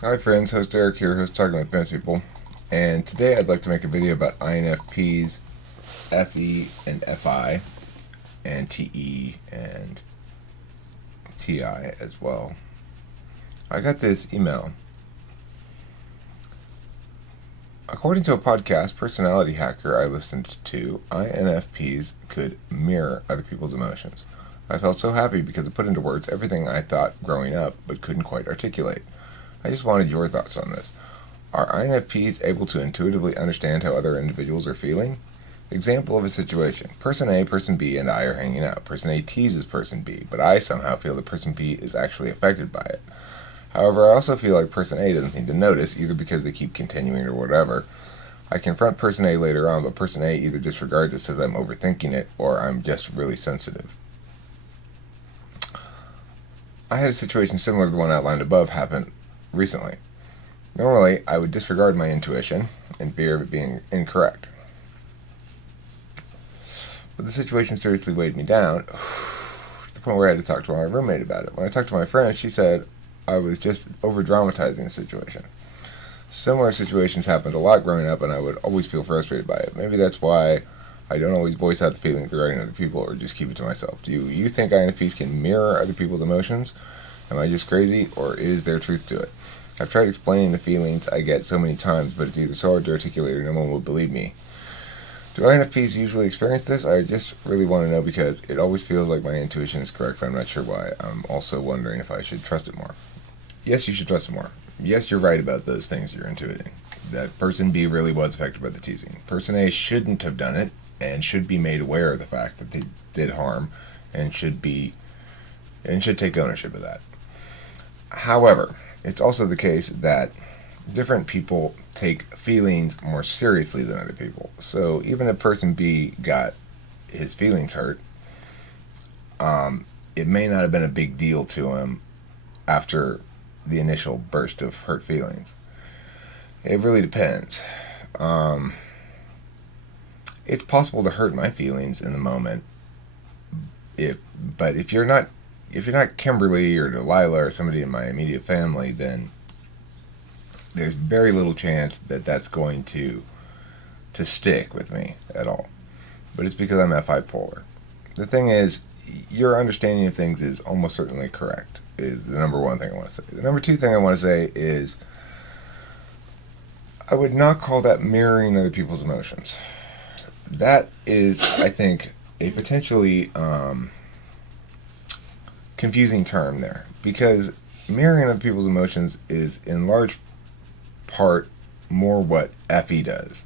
Hi friends, host Eric here, host Talking with Famous People. And today I'd like to make a video about INFPs, FE and FI, and TE and TI as well. I got this email. According to a podcast, Personality Hacker, I listened to, INFPs could mirror other people's emotions. I felt so happy because it put into words everything I thought growing up but couldn't quite articulate. I just wanted your thoughts on this. Are INFPs able to intuitively understand how other individuals are feeling? Example of a situation. Person A, person B, and I are hanging out. Person A teases person B, but I somehow feel that person B is actually affected by it. However, I also feel like person A doesn't seem to notice, either because they keep continuing or whatever. I confront person A later on, but person A either disregards it, says I'm overthinking it, or I'm just really sensitive. I had a situation similar to the one outlined above happen recently. Normally, I would disregard my intuition in fear of it being incorrect. But the situation seriously weighed me down to the point where I had to talk to my roommate about it. When I talked to my friend, she said I was just over-dramatizing the situation. Similar situations happened a lot growing up, and I would always feel frustrated by it. Maybe that's why I don't always voice out the feelings regarding other people or just keep it to myself. Do you think INFPs can mirror other people's emotions? Am I just crazy, or is there truth to it? I've tried explaining the feelings I get so many times, but it's either so hard to articulate or no one will believe me. Do INFPs usually experience this? I just really want to know because it always feels like my intuition is correct, but I'm not sure why. I'm also wondering if I should trust it more. Yes, you should trust it more. Yes, you're right about those things you're intuiting. That person B really was affected by the teasing. Person A shouldn't have done it and should be made aware of the fact that they did harm and should take ownership of that. However, it's also the case that different people take feelings more seriously than other people. So even if person B got his feelings hurt, it may not have been a big deal to him after the initial burst of hurt feelings. It really depends. It's possible to hurt my feelings in the moment, but if you're not Kimberly or Delilah or somebody in my immediate family, then there's very little chance that that's going to stick with me at all. But it's because I'm FI polar. The thing is, your understanding of things is almost certainly correct, is the number one thing I want to say. The number two thing I want to say is I would not call that mirroring other people's emotions. That is, I think, a potentially confusing term there, because mirroring other people's emotions is in large part more what FE does.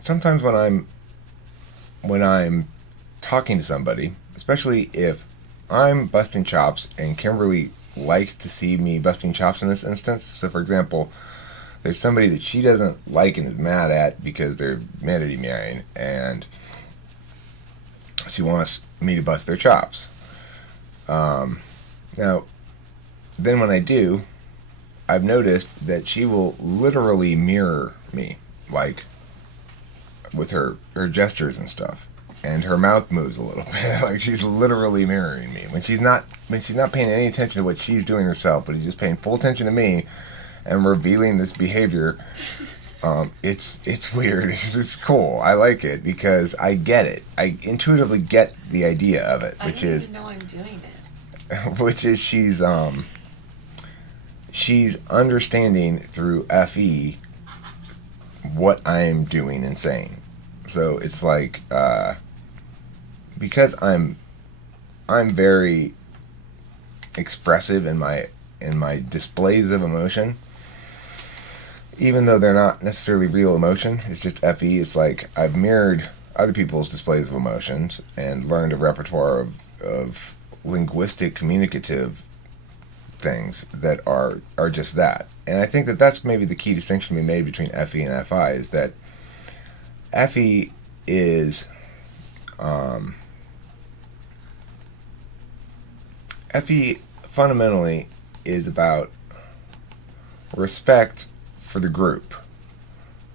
Sometimes when I'm talking to somebody, especially if I'm busting chops and Kimberly likes to see me busting chops in this instance. So for example, there's somebody that she doesn't like and is mad at because they're mad at me, and she wants me to bust their chops. Now, then when I do, I've noticed that she will literally mirror me, like with her gestures and stuff, and her mouth moves a little bit, like she's literally mirroring me when she's not paying any attention to what she's doing herself, but she's just paying full attention to me and revealing this behavior. It's weird. It's cool. I like it because I get it. I intuitively get the idea of it, which is I don't even know I'm doing it. Which is she's understanding through FE what I'm doing and saying. So it's like because I'm very expressive in my displays of emotion, even though they're not necessarily real emotion. It's just FE. It's like I've mirrored other people's displays of emotions and learned a repertoire of linguistic communicative things that are just that. And I think that that's maybe the key distinction to be made between FE and FI, is that FE is FE fundamentally is about respect for the group,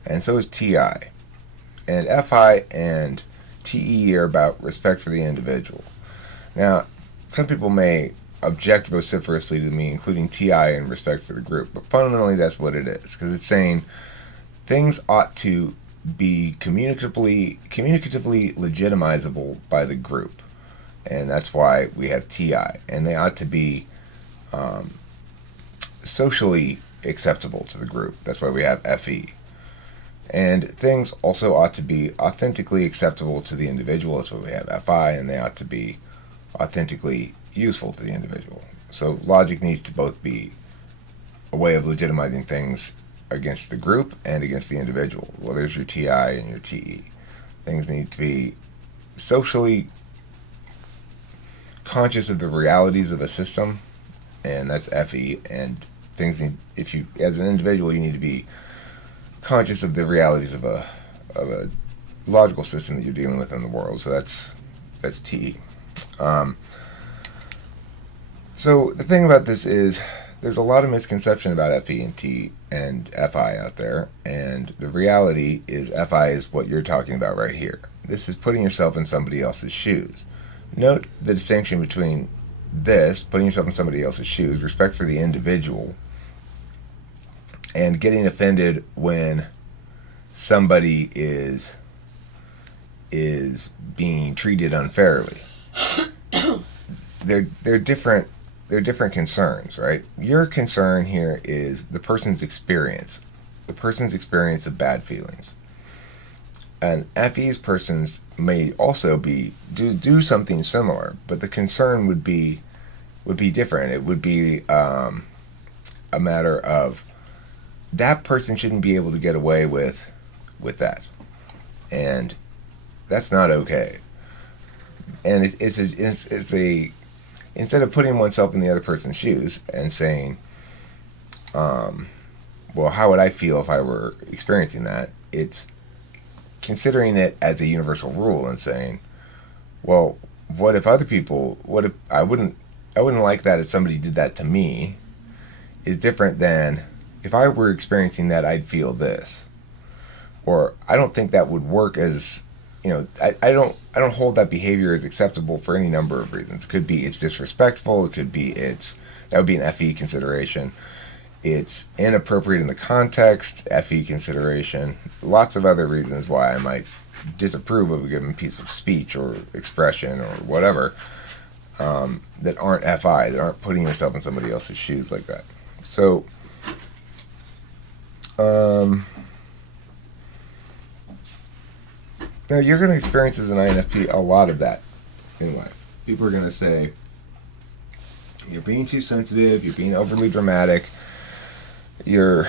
and so is TI. And FI and TE are about respect for the individual. Now, some people may object vociferously to me, including TI and respect for the group. But fundamentally, that's what it is, because it's saying things ought to be communicatively legitimizable by the group, and that's why we have TI, and they ought to be socially acceptable to the group. That's why we have FE. And things also ought to be authentically acceptable to the individual. That's why we have FI, and they ought to be authentically useful to the individual. So logic needs to both be a way of legitimizing things against the group and against the individual. Well, there's your TI and your TE. Things need to be socially conscious of the realities of a system, and that's FE. And things need, if you, as an individual, you need to be conscious of the realities of a logical system that you're dealing with in the world. So that's TE. So the thing about this is there's a lot of misconception about FE and T and FI out there, and the reality is FI is what you're talking about right here. This is putting yourself in somebody else's shoes. Note the distinction between this, putting yourself in somebody else's shoes, respect for the individual, and getting offended when somebody is being treated unfairly. They're different concerns, right? Your concern here is the person's experience of bad feelings. And FE's persons may also do something similar, but the concern would be different. It would be a matter of that person shouldn't be able to get away with that, and that's not okay. And it's a instead of putting oneself in the other person's shoes and saying, well, how would I feel if I were experiencing that? It's considering it as a universal rule and saying, well, what if I wouldn't like that if somebody did that to me, is different than if I were experiencing that, I'd feel this. Or I don't think that would work as, I don't hold that behavior as acceptable for any number of reasons. It could be it's disrespectful. It could be that would be an FE consideration. It's inappropriate in the context, FE consideration. Lots of other reasons why I might disapprove of a given piece of speech or expression or whatever that aren't FI, that aren't putting yourself in somebody else's shoes like that. So, now you're going to experience as an INFP a lot of that in life. People are going to say, you're being too sensitive, you're being overly dramatic, you're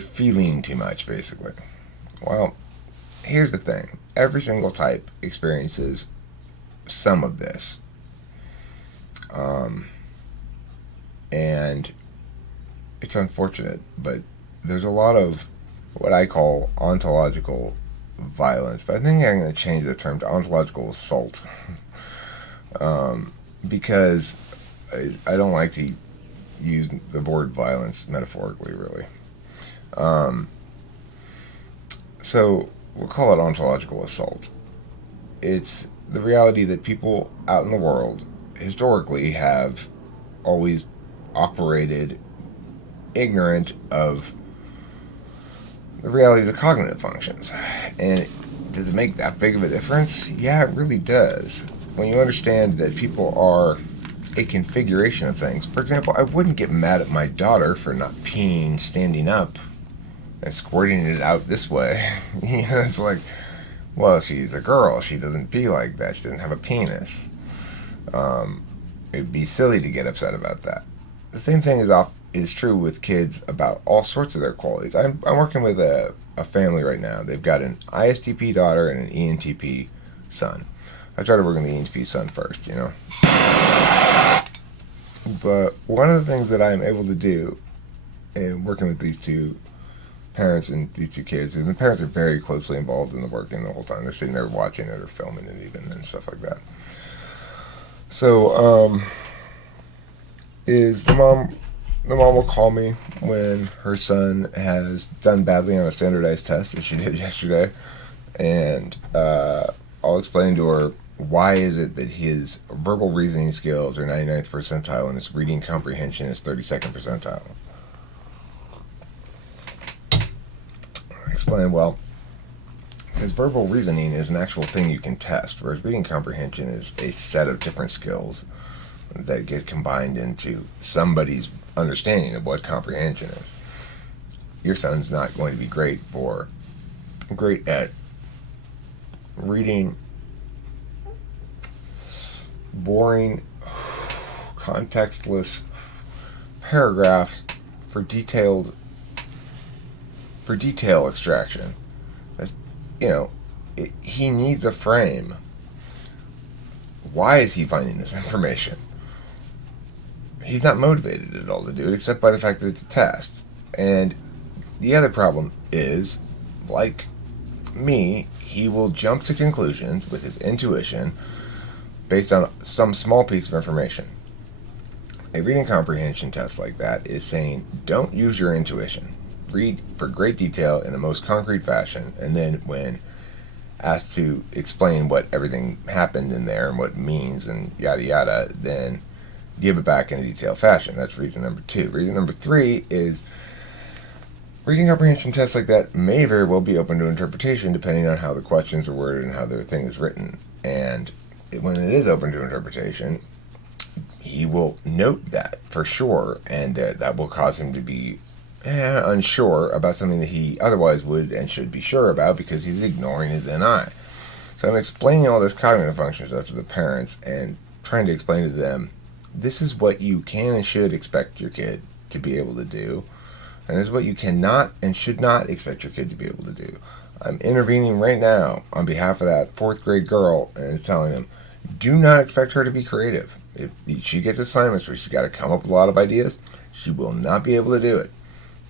feeling too much, basically. Well, here's the thing. Every single type experiences some of this. And it's unfortunate, but there's a lot of what I call ontological violence. But I think I'm going to change the term to ontological assault. Because I don't like to use the word violence metaphorically, really. So we'll call it ontological assault. It's the reality that people out in the world historically have always operated ignorant of the realities of cognitive functions. And does it make that big of a difference? Yeah, it really does. When you understand that people are a configuration of things. For example, I wouldn't get mad at my daughter for not peeing standing up and squirting it out this way. It's like, well, she's a girl. She doesn't pee like that. She doesn't have a penis. It'd be silly to get upset about that. The same thing is true with kids about all sorts of their qualities. I'm working with a family right now. They've got an ISTP daughter and an ENTP son. I started working with the ENTP son first, But one of the things that I'm able to do in working with these two parents and these two kids, and the parents are very closely involved in the working the whole time. They're sitting there watching it or filming it even and stuff like that. So, is the mom will call me when her son has done badly on a standardized test, as she did yesterday, and I'll explain to her why is it that his verbal reasoning skills are 99th percentile and his reading comprehension is 32nd percentile? I explain, well, because verbal reasoning is an actual thing you can test, whereas reading comprehension is a set of different skills that get combined into somebody's understanding of what comprehension is. Your son's not going to be great at reading boring, contextless paragraphs for detail extraction. He needs a frame. Why is he finding this information? He's not motivated at all to do it, except by the fact that it's a test. And the other problem is, like me, he will jump to conclusions with his intuition based on some small piece of information. A reading comprehension test like that is saying, don't use your intuition. Read for great detail in the most concrete fashion, and then when asked to explain what everything happened in there and what it means and yada yada, then give it back in a detailed fashion. That's reason number 2. Reason number 3 is reading comprehension tests like that may very well be open to interpretation depending on how the questions are worded and how the thing is written. And when it is open to interpretation, he will note that for sure, and that will cause him to be unsure about something that he otherwise would and should be sure about because he's ignoring his NI. So I'm explaining all this cognitive function stuff to the parents and trying to explain to them, this is what you can and should expect your kid to be able to do, and this is what you cannot and should not expect your kid to be able to do. I'm intervening right now on behalf of that 4th grade girl and telling them, do not expect her to be creative. If she gets assignments where she's got to come up with a lot of ideas, she will not be able to do it.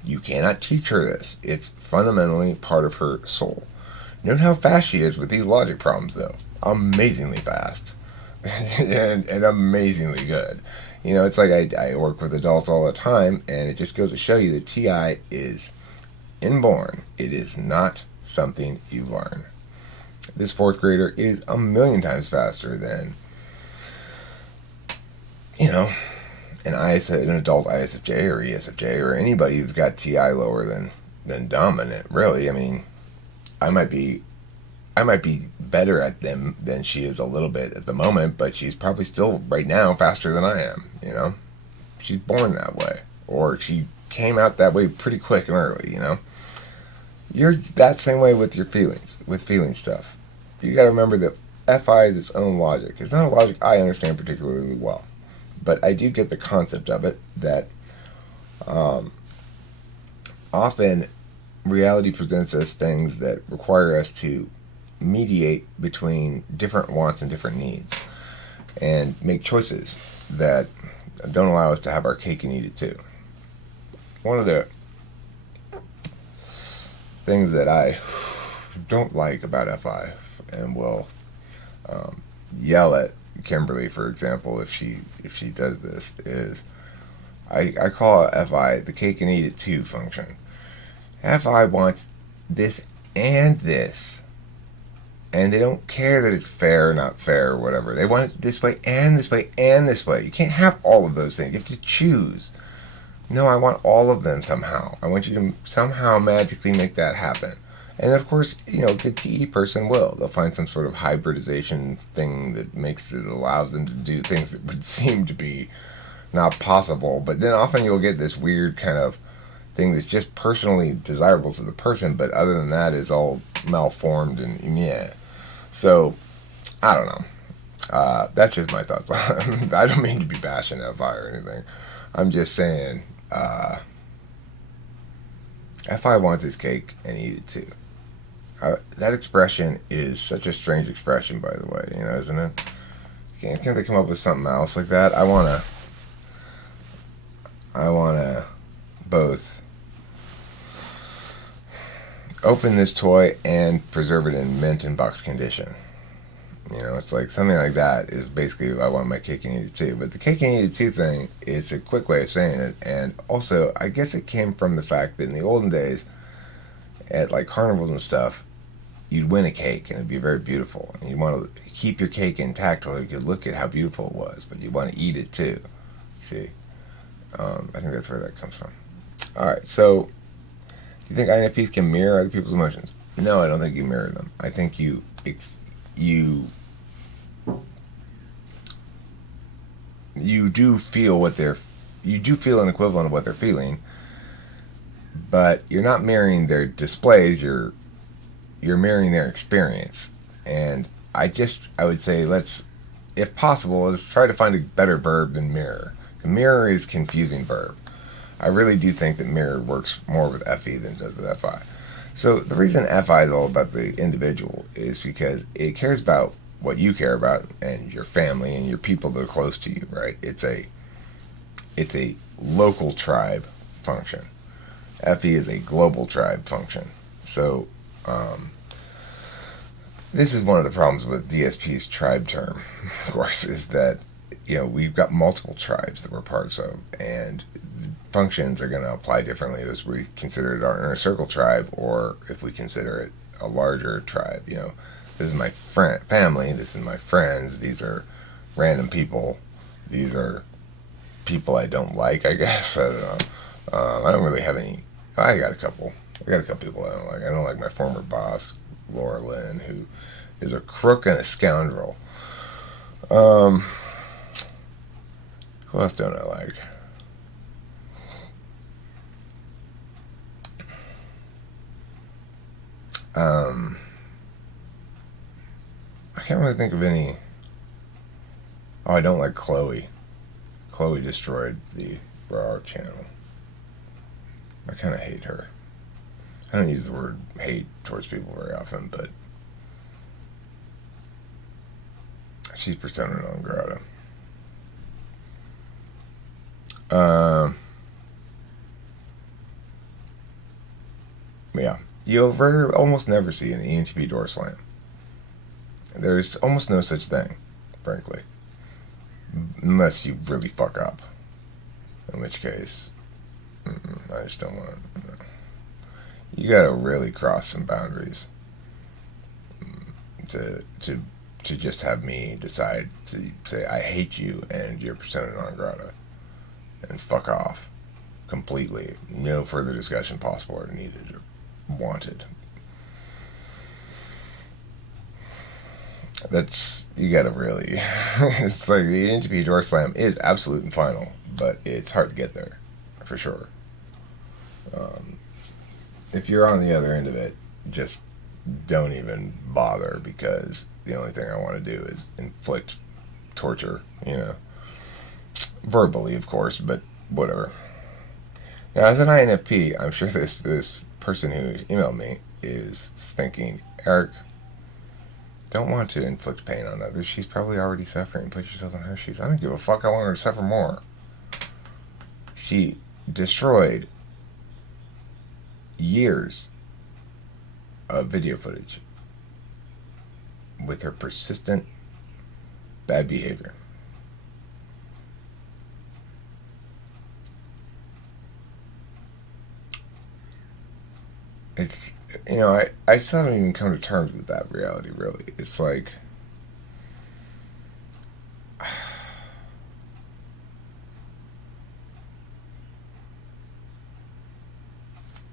You cannot teach her this. It's fundamentally part of her soul. Note how fast she is with these logic problems, though. Amazingly fast. and amazingly good. It's like I work with adults all the time, and it just goes to show you that TI is inborn. It is not something you learn. This 4th grader is a million times faster than, an adult ISFJ or ESFJ or anybody who's got TI lower than dominant. Really, I might be better at them than she is a little bit at the moment, but she's probably still right now faster than I am. She's born that way, or she came out that way pretty quick and early. You're that same way with your feelings, with feeling stuff. You got to remember that FI is its own logic. It's not a logic I understand particularly well, but I do get the concept of it that often reality presents us things that require us to mediate between different wants and different needs and make choices that don't allow us to have our cake and eat it too. One of the things that I don't like about FI and will yell at Kimberly, for example, if she does this, is I call FI the cake and eat it too function. FI wants this and this, and they don't care that it's fair or not fair or whatever. They want it this way and this way and this way. You can't have all of those things. You have to choose. No, I want all of them somehow. I want you to somehow magically make that happen. And of course, the TE person will. They'll find some sort of hybridization thing that allows them to do things that would seem to be not possible. But then often you'll get this weird kind of thing that's just personally desirable to the person, but other than that is all malformed and yeah. So, I don't know. That's just my thoughts. I don't mean to be bashing FI or anything. I'm just saying, FI wants his cake and eat it too. That expression is such a strange expression, by the way, isn't it? Can't they come up with something else like that? I wanna both open this toy and preserve it in mint and box condition. It's like something like that is basically I want my cake and eat it too. But the cake and eat it too thing is a quick way of saying it, and also I guess it came from the fact that in the olden days, at like carnivals and stuff, you'd win a cake and it'd be very beautiful. And you want to keep your cake intact so you could look at how beautiful it was, but you want to eat it too. See, I think that's where that comes from. All right, so do you think INFPs can mirror other people's emotions? No, I don't think you mirror them. I think you do feel you do feel an equivalent of what they're feeling, but you're not mirroring their displays. You're mirroring their experience. And I would say if possible, let's try to find a better verb than mirror. Mirror is confusing verb. I really do think that mirror works more with FE than does with FI. So the reason FI is all about the individual is because it cares about what you care about and your family and your people that are close to you, right? It's a local tribe function. FE is a global tribe function. So this is one of the problems with DSP's tribe term, of course, is that we've got multiple tribes that we're parts of, and functions are going to apply differently as we consider it our inner circle tribe, or if we consider it a larger tribe. This is my family, this is my friends, these are random people, these are people I don't like, I guess. I don't know. I don't really have any. I got a couple people I don't like. I don't like my former boss, Laura Lynn, who is a crook and a scoundrel. Who else don't I like? I can't really think of any. Oh, I don't like Chloe. Chloe destroyed the Raw channel. I kind of hate her. I don't use the word hate towards people very often, but she's persona non grata. Yeah. You'll almost never see an ENTP door slam. There's almost no such thing, frankly. Unless you really fuck up. In which case, I just don't want to. No. You gotta really cross some boundaries to just have me decide to say I hate you and you're persona non grata and fuck off completely. No further discussion possible or needed or wanted. You gotta really. It's like the ENTP door slam is absolute and final, but it's hard to get there, for sure. If you're on the other end of it, just don't even bother, because the only thing I want to do is inflict torture, verbally, of course, but whatever. Now, as an INFP, I'm sure this person who emailed me is thinking, Eric, don't want to inflict pain on others. She's probably already suffering. Put yourself in her shoes. I don't give a fuck. I want her to suffer more. She destroyed years of video footage with her persistent bad behavior. It's, I still haven't even come to terms with that reality, really. It's like,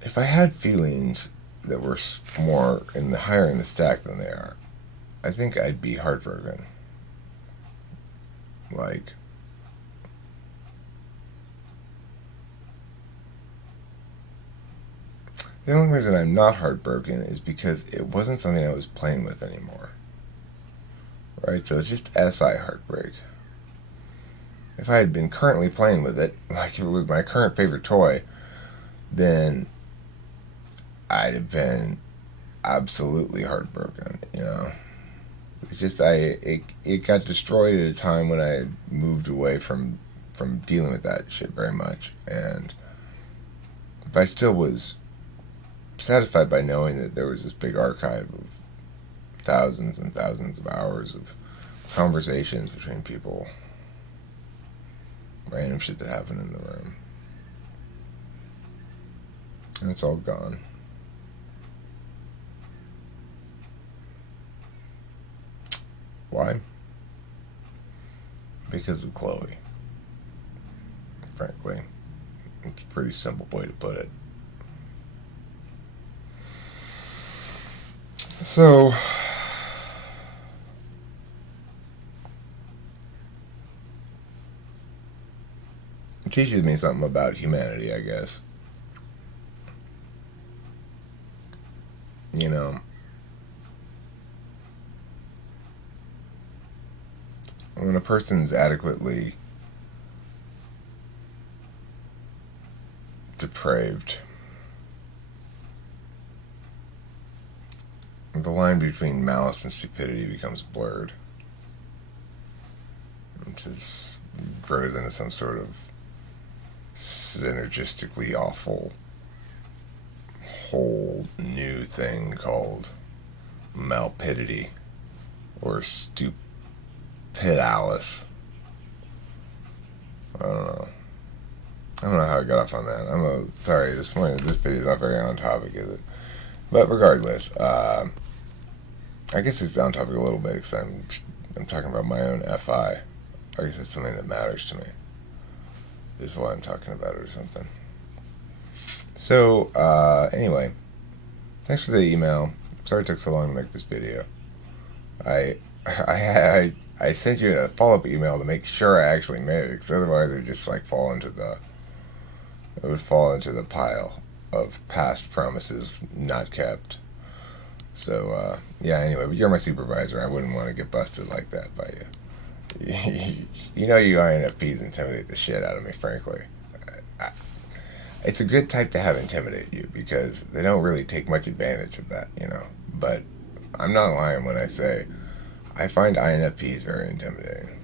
if I had feelings that were more higher in the stack than they are, I think I'd be heartbroken. Like, the only reason I'm not heartbroken is because it wasn't something I was playing with anymore. Right? So it's just SI heartbreak. If I had been currently playing with it, like with my current favorite toy, then I'd have been absolutely heartbroken, It's just it got destroyed at a time when I had moved away from dealing with that shit very much. And if I still was satisfied by knowing that there was this big archive of thousands and thousands of hours of conversations between people, random shit that happened in the room, and it's all gone. Why? Because of Chloe. Frankly. It's a pretty simple way to put it. So, it teaches me something about humanity, I guess. You know, when a person's adequately depraved, the line between malice and stupidity becomes blurred. It just grows into some sort of synergistically awful whole new thing called malpidity or stupidalis. I don't know. I don't know how I got off on that. Sorry, this video is not very on topic, is it? But regardless, I guess it's on topic a little bit because I'm talking about my own FI. I guess it's something that matters to me. This is why I'm talking about it or something. So, anyway, thanks for the email. Sorry it took so long to make this video. I sent you a follow-up email to make sure I actually made it, because otherwise it would just like fall into the pile of past promises not kept. So, yeah, anyway, but you're my supervisor. I wouldn't want to get busted like that by you. You know you INFPs intimidate the shit out of me, frankly. It's a good type to have intimidate you because they don't really take much advantage of that, you know. But I'm not lying when I say I find INFPs very intimidating.